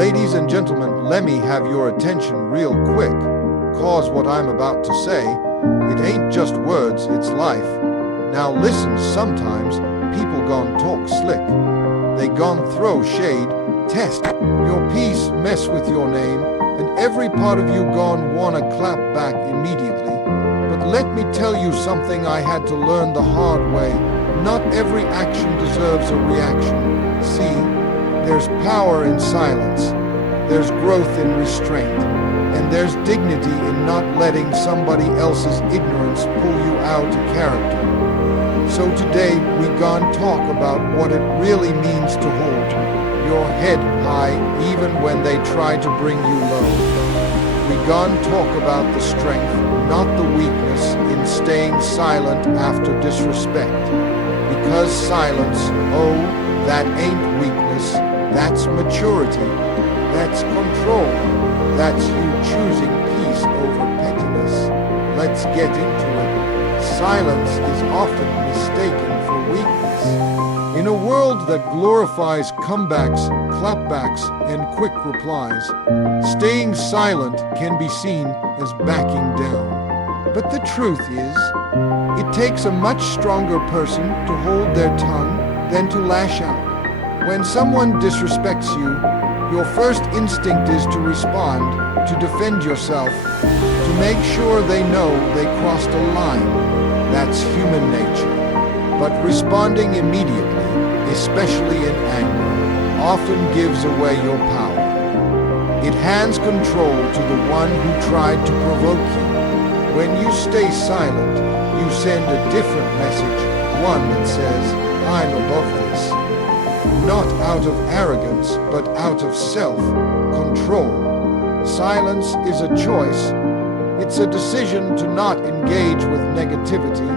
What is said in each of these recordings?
Ladies and gentlemen, let me have your attention real quick, cause what I'm about to say, it ain't just words, it's life. Now listen, sometimes people gon' talk slick. They gon' throw shade, test your peace, mess with your name, and every part of you gon' wanna clap back immediately. But let me tell you something I had to learn the hard way. Not every action deserves a reaction. See, there's power in silence, there's growth in restraint, and there's dignity in not letting somebody else's ignorance pull you out of character. So today we gon' talk about what it really means to hold your head high even when they try to bring you low. We gon' talk about the strength, not the weakness, in staying silent after disrespect. Because silence, oh, that ain't weakness, that's maturity, that's control, that's you choosing peace over pettiness. Let's get into it. Silence is often mistaken for weakness. In a world that glorifies comebacks, clapbacks, and quick replies, staying silent can be seen as backing down. But the truth is, it takes a much stronger person to hold their tongue than to lash out. When someone disrespects you, your first instinct is to respond, to defend yourself, to make sure they know they crossed a line. That's human nature. But responding immediately, especially in anger, often gives away your power. It hands control to the one who tried to provoke you. When you stay silent, you send a different message, one that says, I'm above this. Not out of arrogance, but out of self-control. Silence is a choice. It's a decision to not engage with negativity.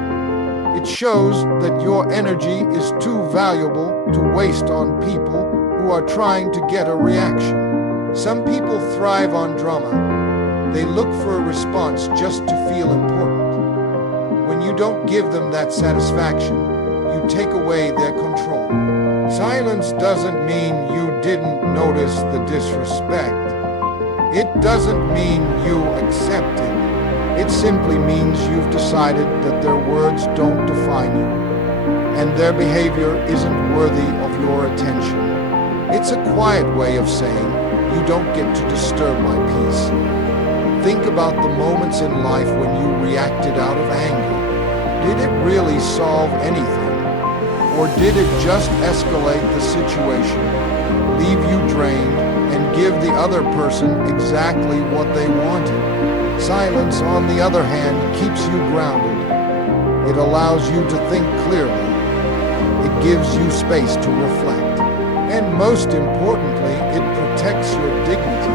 It shows that your energy is too valuable to waste on people who are trying to get a reaction. Some people thrive on drama. They look for a response just to feel important. When you don't give them that satisfaction, you take away their control. Silence doesn't mean you didn't notice the disrespect. It doesn't mean you accept it. It simply means you've decided that their words don't define you, and their behavior isn't worthy of your attention. It's a quiet way of saying, you don't get to disturb my peace. Think about the moments in life when you reacted out of anger. Did it really solve anything? Or did it just escalate the situation, leave you drained, and give the other person exactly what they wanted? Silence, on the other hand, keeps you grounded. It allows you to think clearly. It gives you space to reflect. And most importantly, it protects your dignity.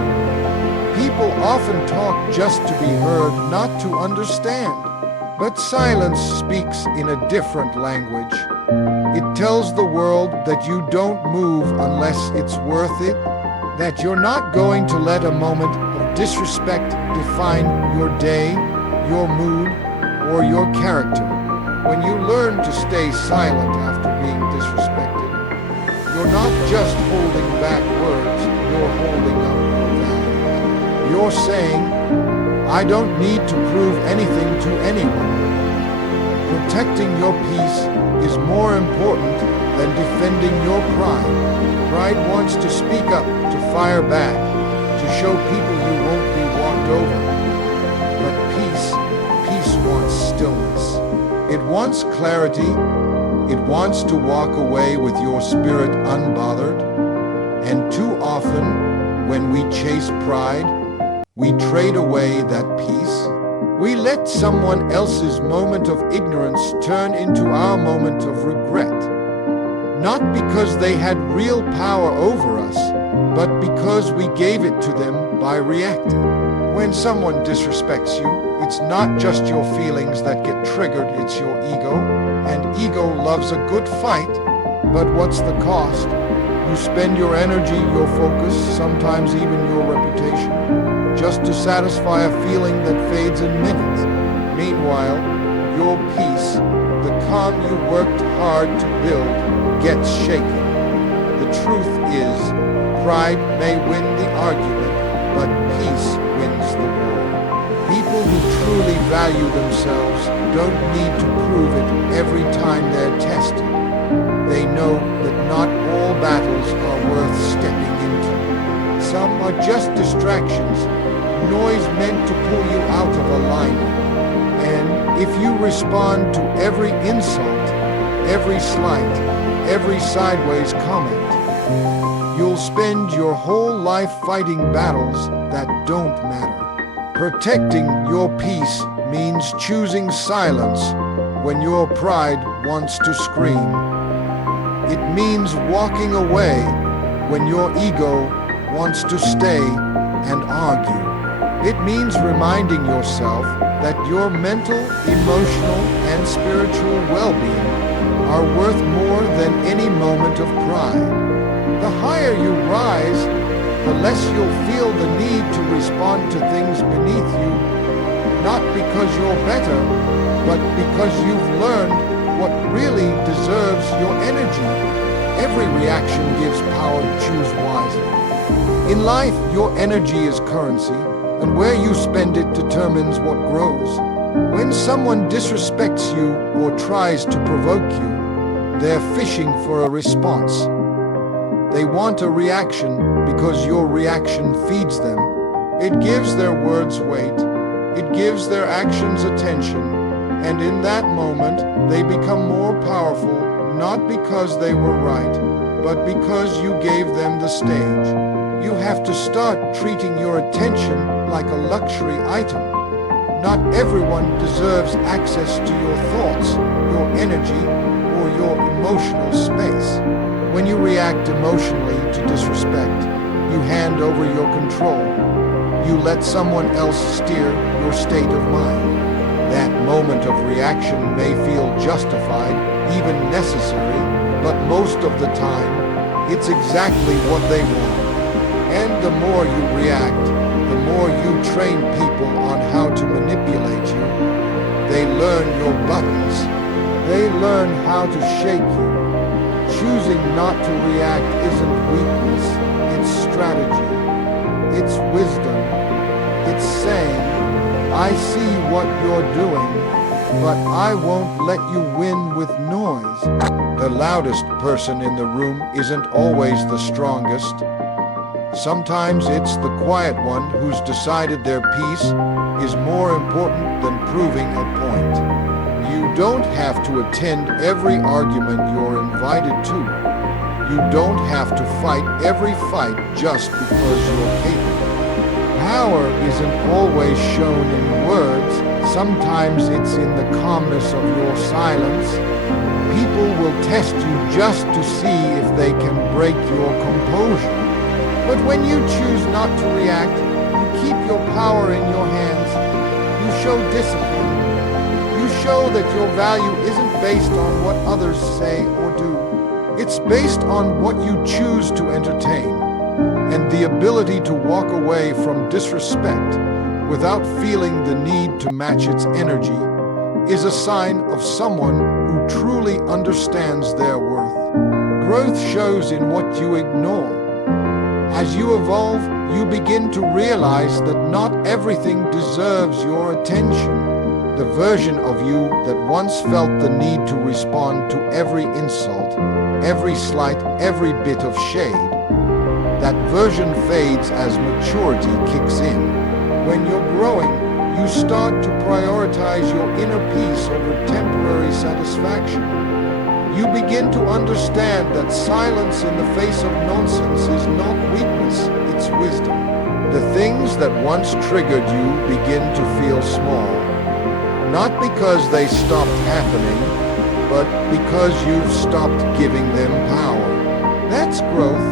People often talk just to be heard, not to understand. But silence speaks in a different language. It tells the world that you don't move unless it's worth it, that you're not going to let a moment of disrespect define your day, your mood, or your character. When you learn to stay silent after being disrespected, you're not just holding back words, you're holding up your values. You're saying, I don't need to prove anything to anyone. Protecting your peace is more important than defending your pride. Pride wants to speak up, to fire back, to show people you won't be walked over. But peace wants stillness. It wants clarity. It wants to walk away with your spirit unbothered. And too often, when we chase pride, we trade away that peace. We let someone else's moment of ignorance turn into our moment of regret. Not because they had real power over us, but because we gave it to them by reacting. When someone disrespects you, it's not just your feelings that get triggered, it's your ego. And ego loves a good fight, but what's the cost? You spend your energy, your focus, sometimes even your reputation, just to satisfy a feeling that fades in minutes. Meanwhile, your peace, the calm you worked hard to build, gets shaken. The truth is, Pride may win the argument, but peace wins the war. People who truly value themselves don't need to prove it every time they're tested. They know that not all battles are worth stepping into. Some are just distractions, noise meant to pull you out of alignment. And if you respond to every insult, every slight, every sideways comment, you'll spend your whole life fighting battles that don't matter. Protecting your peace means choosing silence when your pride wants to scream. It means walking away when your ego wants to stay and argue. It means reminding yourself that your mental, emotional, and spiritual well-being are worth more than any moment of pride. The higher you rise, the less you'll feel the need to respond to things beneath you, not because you're better, but because you've learned what really deserves your energy. Every reaction gives power to choose wisely. In life, your energy is currency, and where you spend it determines what grows. When someone disrespects you or tries to provoke you, they're fishing for a response. They want a reaction because your reaction feeds them. It gives their words weight. It gives their actions attention. And in that moment, they become more powerful, not because they were right, but because you gave them the stage. You have to start treating your attention like a luxury item. Not everyone deserves access to your thoughts, your energy, or your emotional space. When you react emotionally to disrespect, you hand over your control. You let someone else steer your state of mind. That moment of reaction may feel justified, even necessary, but most of the time, it's exactly what they want. And the more you react, the more you train people on how to manipulate you. They learn your buttons. They learn how to shake you. Choosing not to react isn't weakness, it's strategy. It's wisdom. It's saying, I see what you're doing, but I won't let you win with noise. The loudest person in the room isn't always the strongest. Sometimes it's the quiet one who's decided their peace is more important than proving a point. You don't have to attend every argument you're invited to. You don't have to fight every fight just because you're capable. Power isn't always shown in words. Sometimes it's in the calmness of your silence. People will test you just to see if they can break your composure. But when you choose not to react, you keep your power in your hands. You show discipline. You show that your value isn't based on what others say or do. It's based on what you choose to entertain. And the ability to walk away from disrespect without feeling the need to match its energy is a sign of someone who truly understands their worth. Growth shows in what you ignore. As you evolve, you begin to realize that not everything deserves your attention. The version of you that once felt the need to respond to every insult, every slight, every bit of shade, that version fades as maturity kicks in. When you're growing, you start to prioritize your inner peace over temporary satisfaction. You begin to understand that silence in the face of nonsense is not weakness, it's wisdom. The things that once triggered you begin to feel small, not because they stopped happening, but because you've stopped giving them power. That's growth.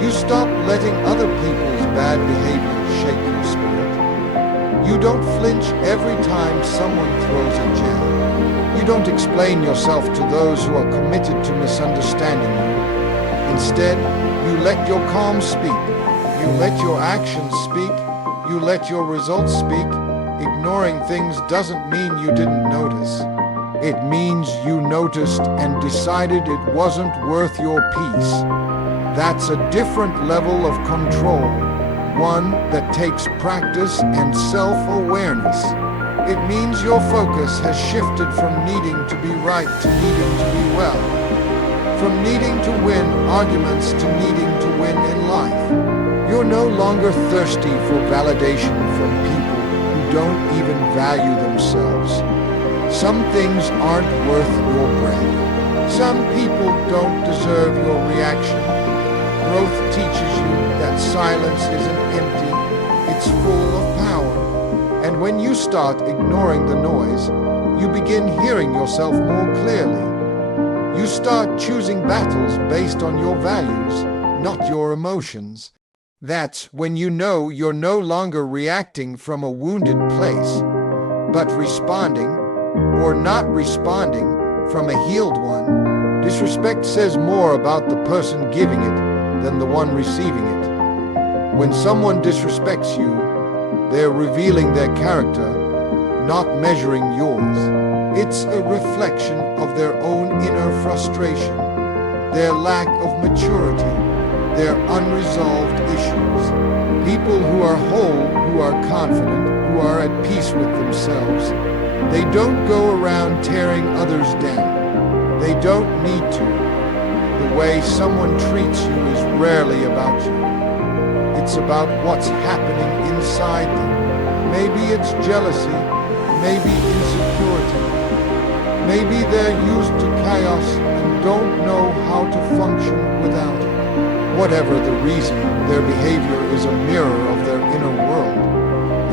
You stop letting other people's bad behavior shake your spirit. You don't flinch every time someone throws a jab. You don't explain yourself to those who are committed to misunderstanding you. Instead, you let your calm speak. You let your actions speak. You let your results speak. Ignoring things doesn't mean you didn't notice. It means you noticed and decided it wasn't worth your peace. That's a different level of control, one that takes practice and self-awareness. It means your focus has shifted from needing to be right to needing to be well, from needing to win arguments to needing to win in life. You're no longer thirsty for validation from people who don't even value themselves. Some things aren't worth your breath. Some people don't deserve your reaction. Growth teaches you that silence isn't empty, it's full of power. And when you start ignoring the noise, you begin hearing yourself more clearly. You start choosing battles based on your values, not your emotions. That's when you know you're no longer reacting from a wounded place, but responding, or not responding, from a healed one. Disrespect says more about the person giving it than the one receiving it. When someone disrespects you, they're revealing their character, not measuring yours. It's a reflection of their own inner frustration, their lack of maturity, their unresolved issues. People who are whole, who are confident, who are at peace with themselves, they don't go around tearing others down. They don't need to. The way someone treats you is rarely about you. It's about what's happening inside them. Maybe it's jealousy, maybe insecurity. Maybe they're used to chaos and don't know how to function without it. Whatever the reason, their behavior is a mirror of their inner world.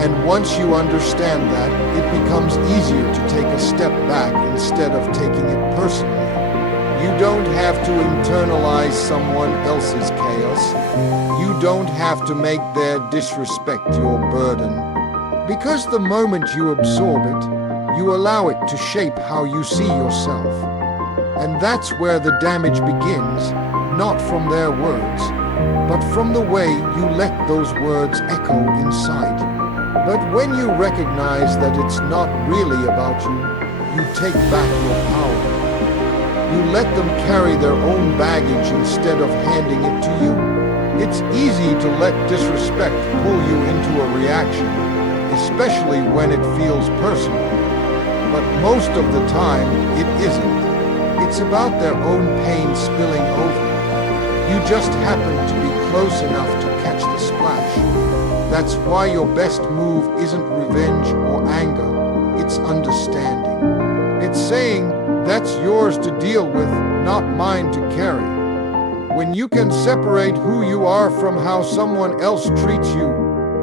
And once you understand that, it becomes easier to take a step back instead of taking it personally. You don't have to internalize someone else's chaos. You don't have to make their disrespect your burden. Because the moment you absorb it, you allow it to shape how you see yourself. And that's where the damage begins, not from their words, but from the way you let those words echo inside. But when you recognize that it's not really about you, you take back your power. You let them carry their own baggage instead of handing it to you. It's easy to let disrespect pull you into a reaction, especially when it feels personal. But most of the time, it isn't. It's about their own pain spilling over. You just happen to be close enough to catch the splash. That's why your best move isn't revenge or anger, it's understanding. It's saying, that's yours to deal with, not mine to carry. When you can separate who you are from how someone else treats you,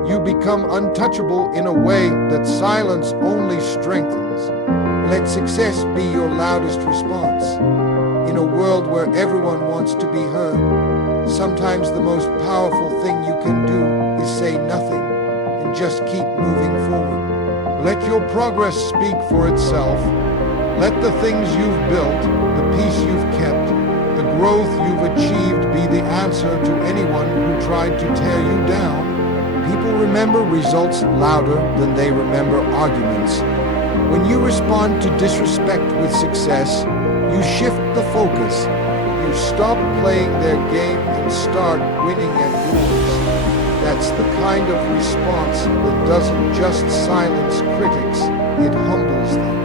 you become untouchable in a way that silence only strengthens. Let success be your loudest response. In a world where everyone wants to be heard, sometimes the most powerful thing you can do is say nothing and just keep moving forward. Let your progress speak for itself. Let the things you've built, the peace you've kept, the growth you've achieved be the answer to anyone who tried to tear you down. People remember results louder than they remember arguments. When you respond to disrespect with success, you shift the focus. You stop playing their game and start winning at yours. That's the kind of response that doesn't just silence critics, it humbles them.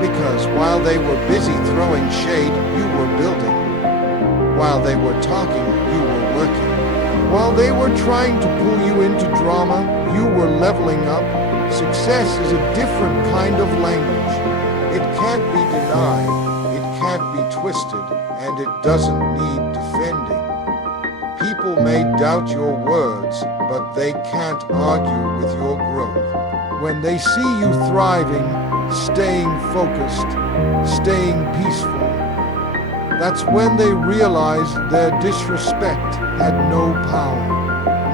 Because while they were busy throwing shade, you were building. While they were talking, you were working. While they were trying to pull you into drama, you were leveling up. Success is a different kind of language. It can't be denied, it can't be twisted, and it doesn't need defending. People may doubt your words, but they can't argue with your growth. When they see you thriving, staying focused, staying peaceful, that's when they realize their disrespect had no power.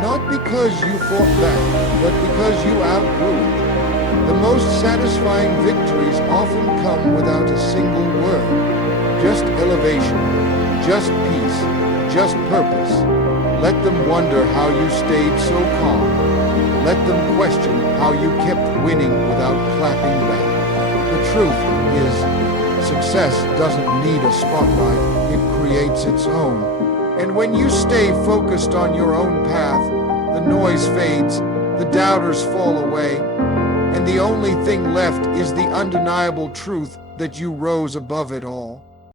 Not because you fought back, but because you outgrew it. The most satisfying victories often come without a single word. Just elevation, just peace, just purpose. Let them wonder how you stayed so calm. Let them question how you kept winning without clapping back. The truth is, success doesn't need a spotlight, it creates its own. And when you stay focused on your own path, the noise fades, the doubters fall away, and the only thing left is the undeniable truth that you rose above it all.